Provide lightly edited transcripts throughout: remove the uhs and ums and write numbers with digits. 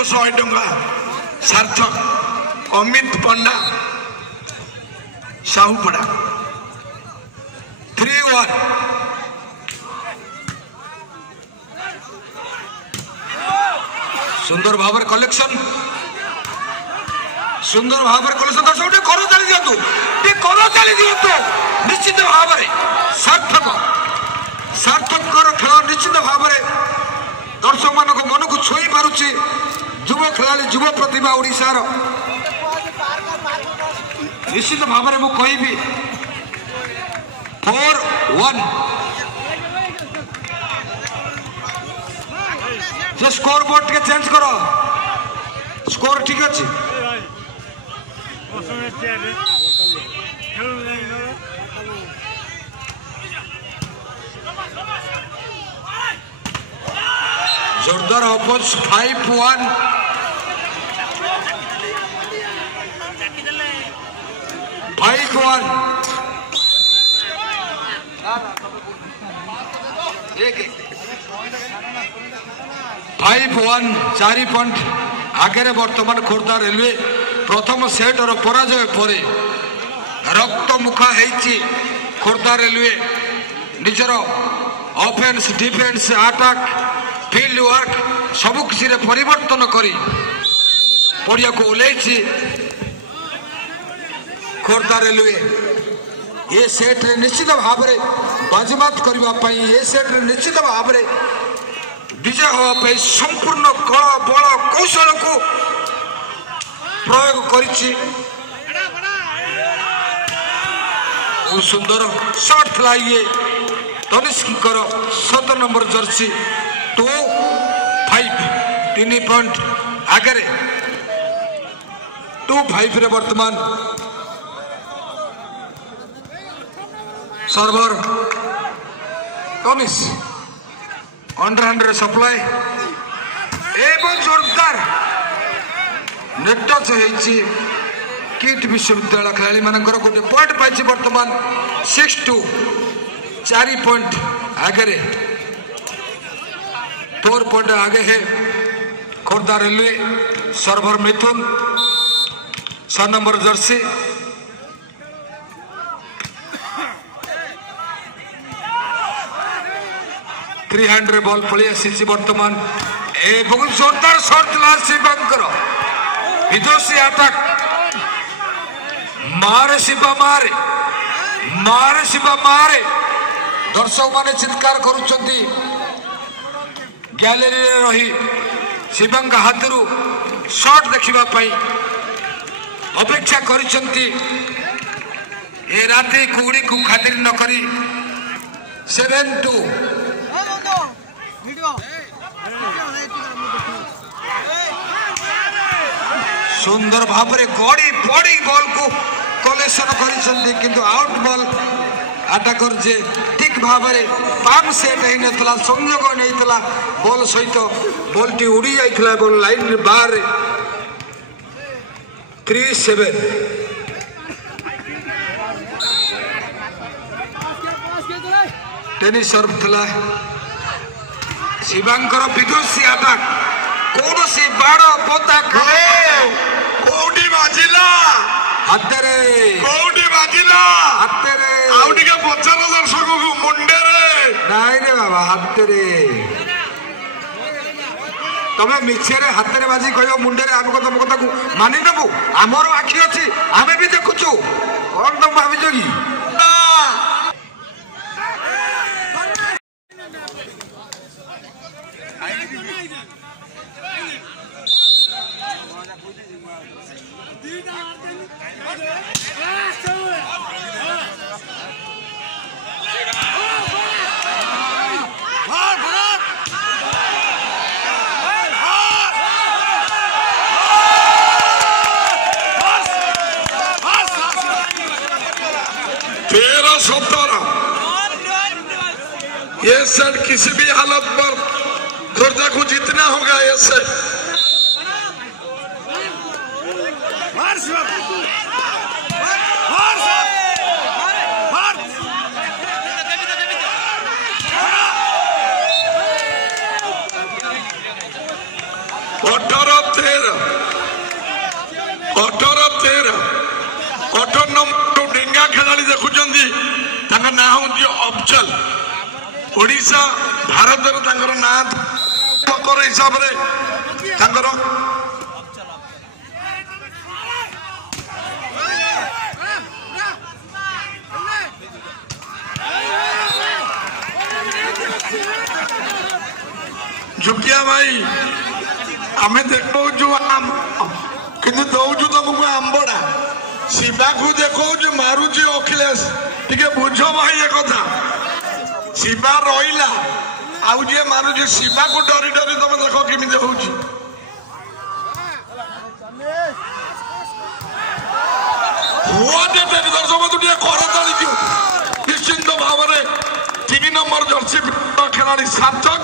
100 टंका सार्थक अमित पंडा साहुपड़ा 3-1 सुंदर भावर कलेक्शन दर्शक करो चली दिंतु निश्चित भाव सार्थक खेल निश्चित भाव दर्शक मान मन को छुई पारुछि युव खेला युव प्रतिभा ओडिशार निश्चित भाव में मुझे कहबी 4-1 जे स्कोर बोर्ड के चेंज करो स्कोर ठीक अच्छे जोरदार अपोज 5-1 5-1 4 पॉइंट आगे बर्तमान खोर्धा रेलवे प्रथम सेट और पराजय पर रक्त मुखा है खोर्धा रेलवे निजर offence defence attack field work सबु किसी परिवर्तन करी पड़िया को ओल्लैछि खोर्धा रेलवे ये सेट रे निश्चित भाव में बाजीमात करने ये सेट रे निश्चित भाव में विजय होगा संपूर्ण कल बल कौशल को प्रयोग करिछि सुंदर शॉट था ये तनिष्कर 17 नंबर जर्सी 2-5 3 पॉइंट आगे 2-5 रे वर्तमान सर्वर तनिष अंडरहैंड सप्लाई एवं जोरदार नेट टच होइछि किट विश्वविद्यालय खिलाड़ी मानकर गोटे पॉइंट पाइछि वर्तमान 6-2 4 पॉइंट आगे 4 पॉइंट आगे है खोर्धा रेलवे सर्वर मिथुन 6 नंबर जर्सी थ्री हैंड रे बॉल पड़ी आसी वर्तमान बहुत जोरदार शॉट शिवंकर विदोषी अटैक मारे शिवा मारे दर्शक माने चित्कार करुचंती गैलरी रे रही शिवंक हाथरू शॉट देखिबा पई अपेक्षा करिसंती ए राती कुड़ी को खातिर न करी 7-2 सुंदर भाव में गड़ी पड़ी बॉल को कलेक्शन करिसंती किंतु आउट बॉल अटैकर जे ठीक भाव में पाम सेट होता संयोग नहीं बॉल सहित बॉल टी उड़ी जाइए बॉल लाइन बाहर 3-7 टेनिस सर्व था शिवांकर विदुषी अटैक कौन सी बाड़ पोता कोडी बाजिला हातेरे कोडी बाजिला हातेरे आउटी के बच्चा दर्शक को मुंडे रे नाइ रे बाबा हातेरे तमे मिछे रे हातेरे बाजी कहियो मुंडे रे आम कथा को मानि नबु हमर आखी अछि आमे भी देखुछु कोन तुम भाबिजो की ये सेट किसी भी हालत पर खोर्धा को जीतना होगा। ये सेट 18 नंबर डेंगा खेलाड़ी देखुंती ना हूँ अफजल ओडिशा भारत ना हिसाब से झुकिया भाई आम देखो कि दौचु तुमको आंबड़ा शिवा को देखो मारुची अखिलेश टे बुझ भाई एक कथा शिवा रहा आउ जी मारुची शिवा को डरी डरी तुम देख केमी हो निश्चिंत भाव में 3 नंबर जर्सी खेलाड़ी सार्थक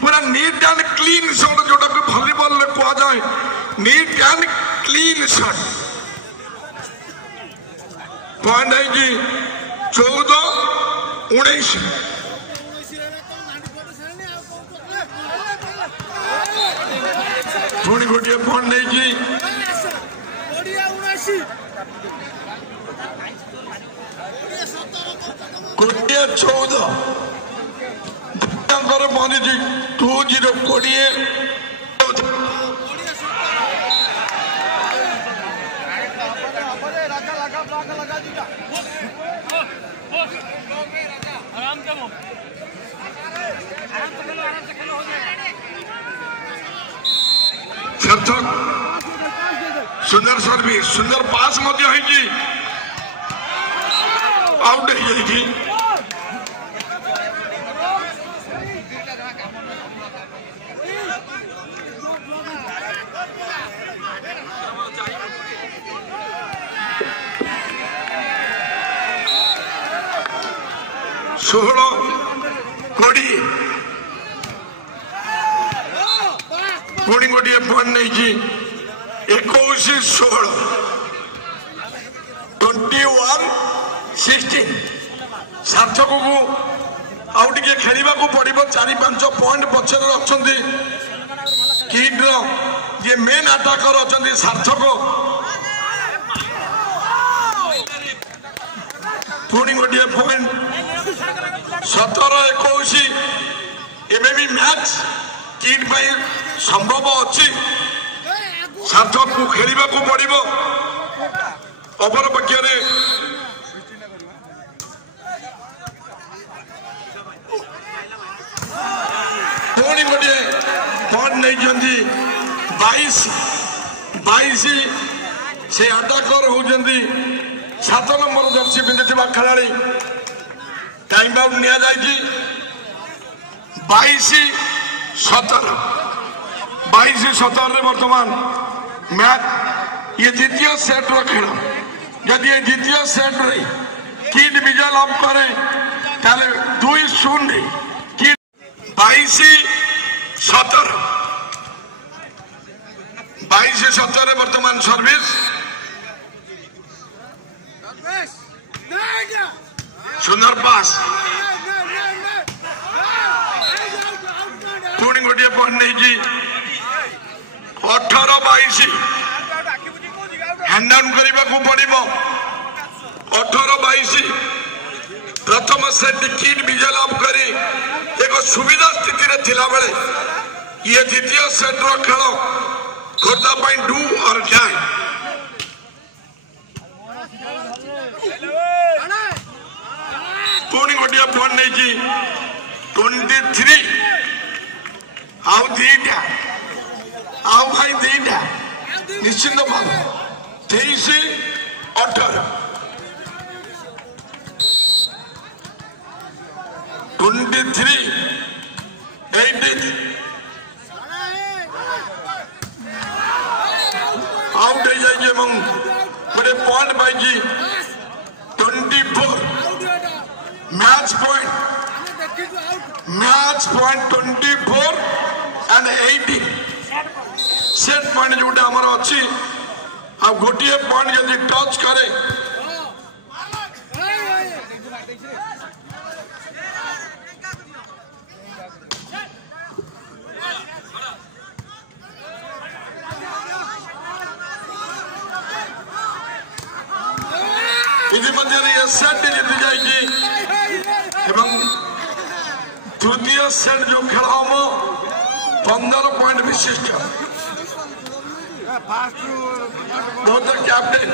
पूरा नीट एंड क्लीन शॉट जोटा को वॉलीबॉल में कहा जाए neat and clean shot point है जी 14-19 पुणी गोटे पॉइंट नहीं जी गोटे 14 पहुंची 20 सार्थक सुंदर सर्विस सुंदर पास आउट है षोहल 20 पुणी गोटे पॉइंट नहीं 21-16 21-16 सार्थक को आउ टे खेलवा पड़ो 4-5 पॉइंट पचर अच्छा किड जे मेन अटाकर अच्छा सार्थक पुणी गोटे पॉइंट 17-21 एवं भी मैच किड संभव अच्छी सार्थक को खेलवा पड़ो अपर पक्ष पुणी गोटे पॉइंट नहीं 22 से अटाकर होती 7 नंबर जर्सी पिंधि खेलाड़ी टाइम आउट नि 22-17 वर्तमान मैच ये द्वितीय सेट रो खेल जदि ये द्वितीय सेट रे किड विजय लाभ करे 2-0 किड 22-17 वर्तमान सर्विस सुंदर पास पुणी गोटे पॉइंट नहीं 18-22 हैंड डाउन करने को पड़ो 18-22 प्रथम सेट किड विजय लाभ कर एक सुविधा स्थिति रे थिला बेले ये द्वितीय सेट रो खेल खोर्धा डू और डाई पुणी गोटे पॉइंट नहीं 23 आउ दीटा आउ भाई दीटा निश्चिंत भाव 23-18 23-18 आउट हो जाइए गोटे point pi 24 match point 24 and 18 set point जोटा आमर अच्छी आ गोटे पॉइंट जब टच करे इतिमध्य एसएट जीति जाइए तृतीय सेट जो खेल हम 15 पॉइंट विशिष्ट बहुत कैप्टेन